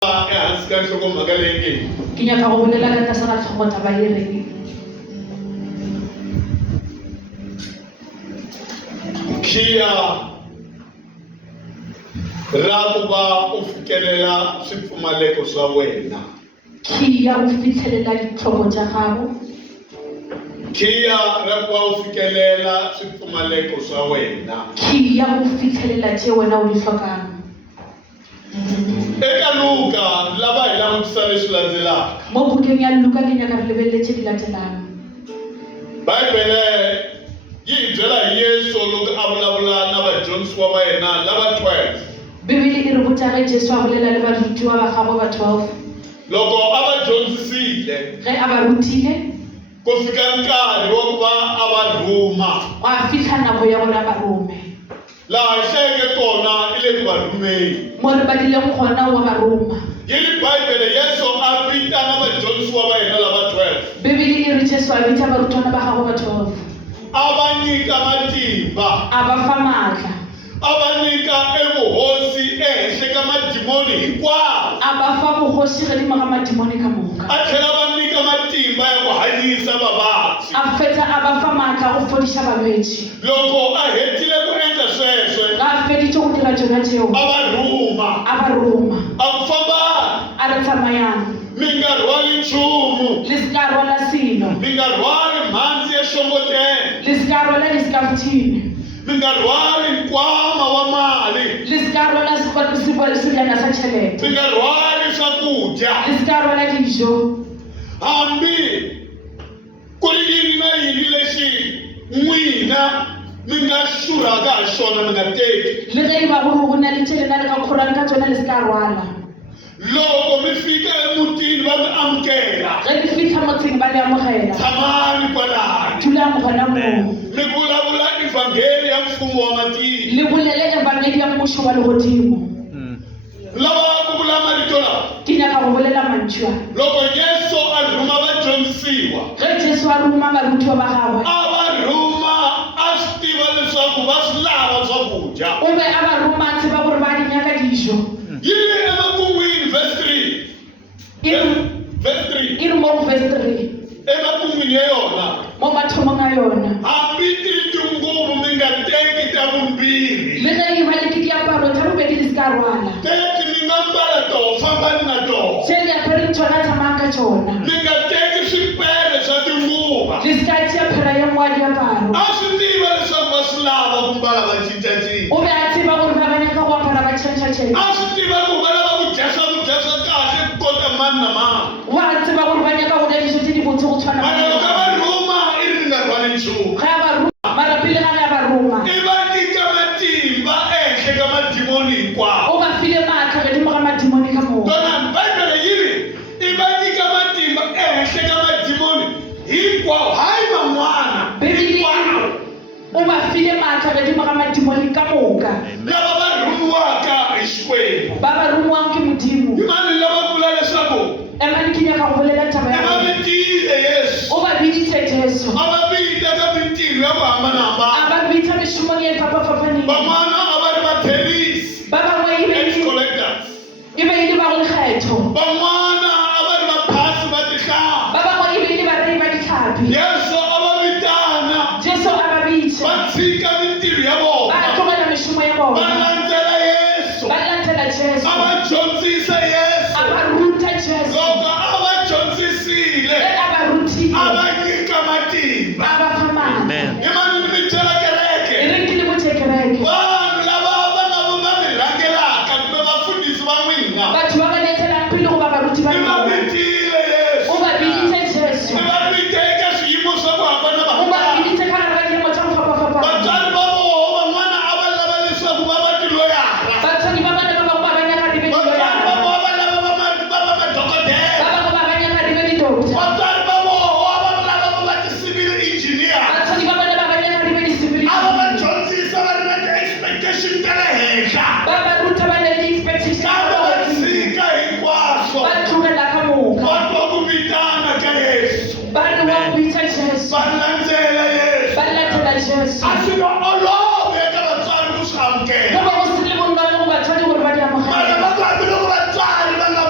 Ke nyaka go bolela ka tlase ga tlhogo taba e reng khiya ra ku va u fikelela swipfumaleko swa wena. khiya o fitlhelela ditlhoko tsa gago. khiya ra ku va u fikelela swipfumaleko swa wena. khiya o fitlhelela tse wena o di tlhokang. Eka Luka lava hi langutisa leswi landzelaka. Mo bukeng ya Luka ke nyaka re lebeletse di latelang. Bibele yi hi byela hi Yesu loko a vulavula na vadyondzisiwa va yena lava 12. Bibele e re botsa ge Jesu a bolela le barutiwa ba gagwe ba 12. Loko a va dyondzisile Ge a ba rutile ku fika nkarhi wa ku va a va rhuma. wa fitlha nako ya gore a ba rome. Laha hlayeke kona i le ku va rhumeni. Mo re badileng gona wa ba roma. Yi ri Bibele Yesu a vitana vadyondzisiwa va yena lava 12. Bibele e re Jesu a bitsa barutwana ba gagwe ba 12. A va nyika matimba. A ba fa maatla. A va nyika evuhosi ehenhla ka madimoni hinkwawo. A ba fa bogosi godimo ga madimoni ka moka. A tlhela va nyika matimba ya ku hanyisa vavabyi. A fetsa a ba fa maatla go fodisa balwetse. Loko a hetile ku endla sweswo Ga a feditse go dira tsona tseo a va rhuma. a ba roma. A ku famba A re tsamayang mi nga rhwali nchumu. le se ka rwala selo, Mi nga rhwali mhandzi exongoteni. le se ka rwala diskaftine, Mi nga rhwali nkwama wa mali. le se ka rwala seljana sa tšhelete, Mi nga rhwali swakudya. le se ka rwala dijo. Hambi ku ri yini na yini lexi n'wina mi nga xurhaka ha xona mi nga teki. Le ge e ba gore go na le tšhelete le ka kgorang ka tsona le se ka rwala. Loko mi fika emutini va mi amukela. Ge di fitlha motseng ba le amogela, Tshamani kwalaho. thulang gona moo, Mi vulavula ivhangeli ya mfumo wa matini. le bolele evangeli ya mmušo wa legodimo. Lava ku vula marito lawa. Ke nyaka go bolela mantšu a. Loko Yesu a rhuma vadyondzisiwa. Ge Jesu a roma barutiwa ba gagwe, A va rhuma a swi tiva leswaku va swi lava swakudya. o be a ba roma a tseba gore ba di nyaka dijo. Yi ri emakun'wini verse 3. E Verse 3. re mo verse 3, Emakun'wini ya yona. mo mathomong a yona. Hambi ti ri tinguvu mi nga teki ta vumbirhi. Le ge e ba le ke diaparo tsa bobedi le se ka rwala, Teki mi nga mbala toho fambani na toho. se le apereng tsona tsamayang ka tsona, Mi nga teki swipele swa tinguva. le se ka tšea phela ye nngwe ya diaparo. A swi tiva leswaku va swi lava ku mbala va cincacinca. O be a tseba gore ba ba nyaka go apara ba tšhentšha-tšhentšha. A swi tiva ku va lava ku dya swakudya swa kahle ku kota mani na mani. Wa tseba gore ba nyaka go ja dijo tse di botse go tshwana Mana loko a le va rhuma i ri mi nga rhwali nchumu. ge a ba roma, mara pele ga ge a ba roma, I va nyika matimba ehenhla ka madimoni hinkwawo. o ba file maatla godimo ga madimoni ka moka. Tonani Bibele yi ri i va nyika matimba ehenhla ka madimoni hinkwawo hayi man'wana. Hinkwawo. O ba file maatla godimo ga madimoni ka moka. Lava va rhumiwaka hi Xikwembu. Ba ba romiwang ke modimo. I mani lava ku vula leswaku Emane ke nyaka go bolela taba i ya va gore vitile Yesu. o ba biditse Jesu, A va vita ka mintirho ya ku a hambanahambana. ba bitsa mešomong e fapafapaneng. Van'wana a va ri vatherisi, Ba bangwe tax collectors. e be e le ba go lekgetho, Van'wana a va ri vaphasi va tihlampfi. ba bangwe e be e le barei ba ditlhapi. Yesu a va vitana Jesu a ba bitse, va tshika mintirho ya ba vona. tlogela mešomo ya Va bona, landzela Yesu. ba latela Jesu, A va dyondzisa a Yesu. ba ruta Jesu. Loko a va Ge dyondzisile, a ba rutile, a va nyika matimba. a ba fa maatla. I mani ni mi byela E kereke. reng ke le botse kereke, Vanhu lava va nga va mi rhangelaka kumbe vafundhisi va n'wina. batho ba ba letelang pele go ba baruti ba I va bona. vitile Yesu. O ba biditse Jesu, I va vite eka swiyimo swa ku o ba hambanahambana. biditse ka gare ga diemo tsa go fapafapana. Vatswari va voho van'wana a va lava leswaku va va tiloyara. Batswadi ba bana ba bangwe ba ba nyaka di be Vatswari va diloyara, voho va lava va va ba madokodela. bangwe ba ba nyaka di be didokta, Vatswari va voho a va lava va va ti-civil engineer. batswadi ba bana ba ba nyaka di be di-civil A va va engineer. dyondzisa va ri na ti-expectation ta le henhla. Ba ba ruta ba na le di-expectation Kambe tsa va gore tshika hinkwaswo. ba tlogela ka moka, Va twa ku vitana ka Yesu. ba re wa bitsa Jesu, Va landzela Yesu. ba latela Jesu. A swi nga olovi eka vatswari ku swi Go amukela. ba go se le bonolo go batswadi gore ba di Mara amogela, va ku hambiloko vatswari va nga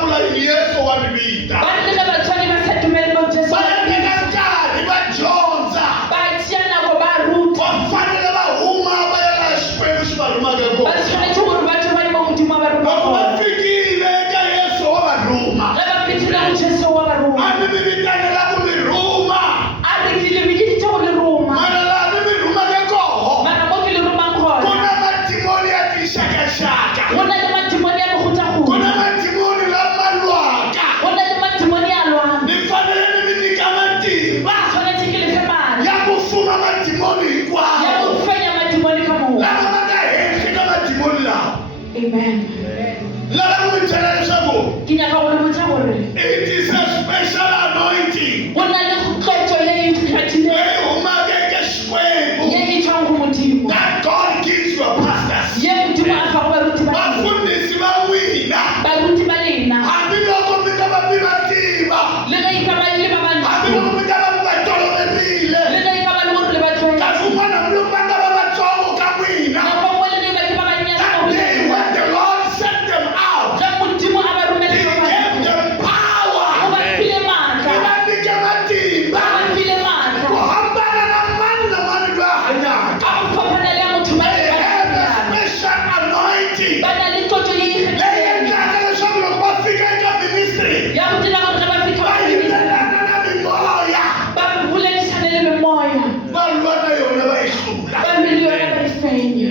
Amen. Lala kumitshela leswaku Ke nyaka go le botsa gore it is a special anointing. go na le tlotlo ye e ikgethileng Hey, umake ke Xikwembu. ye e tswang go Modimo, That God gives your pastors. ye Modimo a fa go baruti ba lena. Bafundisi ba n'wina. Baruti ba lena Hambiloko mi nga va mi va tiva. le ge e ka ba le ba bantsi, Hambiloko mi nga va mi va toloverile. le ge e ka ba le gore le ba tlwaetse. Kasi un'wana hambiloko va nga va vatsongo ka n'wina. Nako nngwe le ge ba ke ba bannyane That go day lena, when the Lord sent them out, ge Modimo a ba He romela ba gave bantsi, them o power. ba file maatla, He va nyike matimba. o ba file Ku maatla hambana na mani na mani loyi a hanyaka. a go fapanela ya motho ba They le ba have a phelang. special anointing. Ba na le tlotlo ye e Leyi ikgethileng endlaka leswaku loko va fika eka ministry, ya go dira gore ge ba fitlha va ba le yimelana na mimoya. ba boledisane le memoya, Va lwa na yona va yi hlula. ba lwe le yona ba e fenye.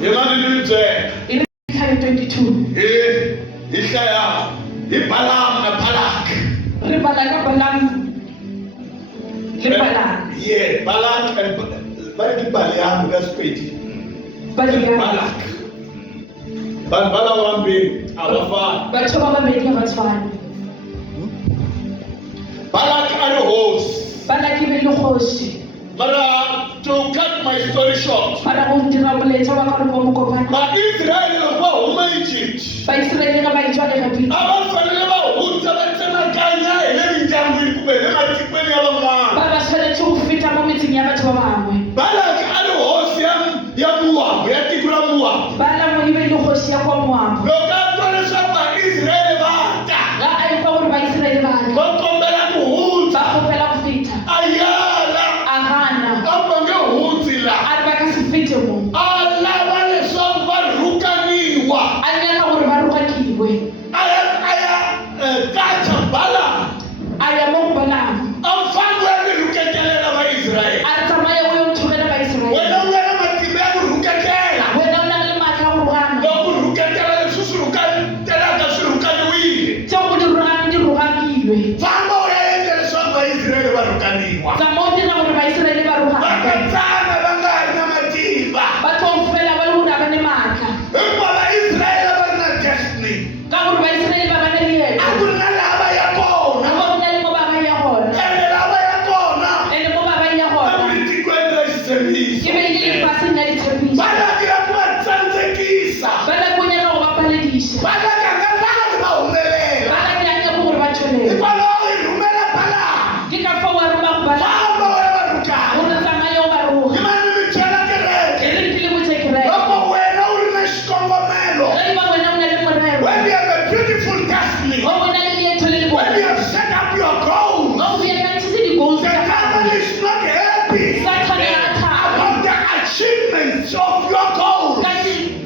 Hi mani ni mi byela. E le Mithali 22 Hi hlaya hi Balaam na Balak. re bala ka Balaam le Balak. Yeah, Balak and va ri ke Balaam ka Sepedi. Balaam. Balak. Vanhu va lava vambirhi a va fani. Batho ba babedi ga ba tshwane. Balak a ri hosi. Balak e be le kgoši, Mara to cut my story short, mara go dira moletsa wa ka re mo mokopana. Vaisraeli loko va huma Egypt, Baiseraele ga ba etswa le Egipte, a va fanele va hundza va tsemakanya hi le mindyangwini kumbe hi le matikweni ya van'wana. ba ba tshwanetse go feta mo metseng ya batho ba bangwe. Balak a ri hosi ya Moab, ya tiko ra Moab. Balaam e be le kgoši ya kwa Moabu. Loko a twa leswaku Vaisraeli va ta, Ga a ekwa gore Baiseraele ba tla, va kombela ku hundza, ba kgopela go feta, a yala, a gana, a va nge hundzi a laha. re ba ka se fete mo, A lava leswaku va rhukaniwa. a nyaka gore ba rogakiwe, A ya kacha Balaam. a ya mo go Balaam, A mfana wa ku rhuketelela Vaisraeli. a re tsamaya o yo nthogela Baiseraele. Wena u nga na matimba ya ku rhuketela. Wena o na le maatla a go rogana, Loko u rhuketela leswi swi rhuketelaka swi rhukaniwile. tseo go di rogang di rogakilwe. Famba u ya endla leswaku Vaisraeli va rhukaniwa. Tsamaya o dira gore Baiseraele ba Va rogane, nga tsana va nga ha ri na matimba. ba tlo fela ba le gore a ba ne maatla, Hikuva Vaisraeli a va ri na destiny. ka gore Baiseraele ba ba ne A leeto, ku ri na laha va ya kona. go na le mo ba ba ya gona, Ene laha va ya kona ene mo ba ba ya a ku gona ri tikweni ra ke xitshembiso. be e le lefaseng la ditshepiso. Balak ya ku va tsandzekisa. Balak o nyaka go ba paledisa, Balak a nga lavi va humelela. Balak ya nyaka gore ba tswelela, Hikwalaho hi rhumela Balaam. ke ka fao wa roma go Balak Famba u ya va rhukana. gore tsamaya o ba roga. Hi mani mi byela kereke. E re ke le botse kereke, Loko wena u ri na xikongomelo, ge ba wena o na le morero, when you have a beautiful destiny, o bona le leeto le le when you bona, have set up your goals, o beakantshitse di-goals the tsa devil gago, is not happy Satan a thaba about the achievements of your goals. ka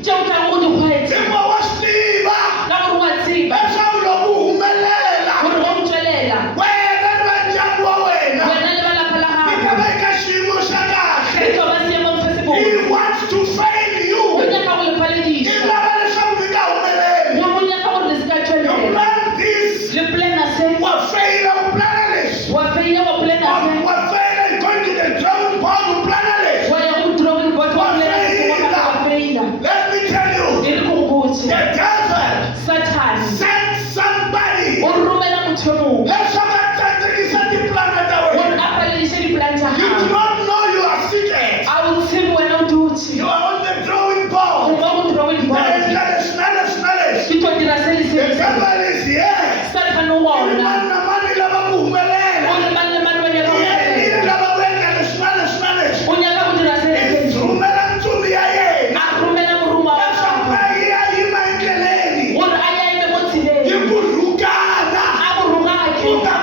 tšeo tla go di kgwetse, Hikuva wa swi tiva ka gore wa tseba leswaku loko u humelela, gore go tswelela, wena ni va ndyangu wa wena wena le ba lapa la mi ta gago va eka xiyimo xa ke kahle. tlo ba seemong se se He botse. wants to fail you. O nyaka go le I paledisa, lava leswaku mi nga humeleli. o nyaka gore le se ka You tswelela, plan this, le plana se, wa faila u plana leswi. wa feila wa plana se, Wa faila hi going to the drawing board u plana leswi. wa ya go drawing board wa plana se, wa ka wa feila. Let me tell E you, re ko go botse, the devil Satan sent somebody o romela motho yo mongwe leswaku a tsandzekisa tiplana ta gore wena. a paledise dipolane tsa You do gago. not know you are seated. A o tsebe wena o dutse, You are on the drawing board. o ba go drawing Na board, endla leswi na leswi na leswi. ke tlo dira se le The se. devil is here. Satan o Ni gona, mani na mani lava ku humelela. o le mang le mang wa nyaka go Yena tswelela, lava ku endla leswi na leswi na leswi. o nyaka go dira se le I se, rhumela ntsumi ya yena. a romela moruma wa Leswaku gago a ya yima endleleni. gore a ya eme mo Hi tseleng, ku rhukana. a go rogake, U ta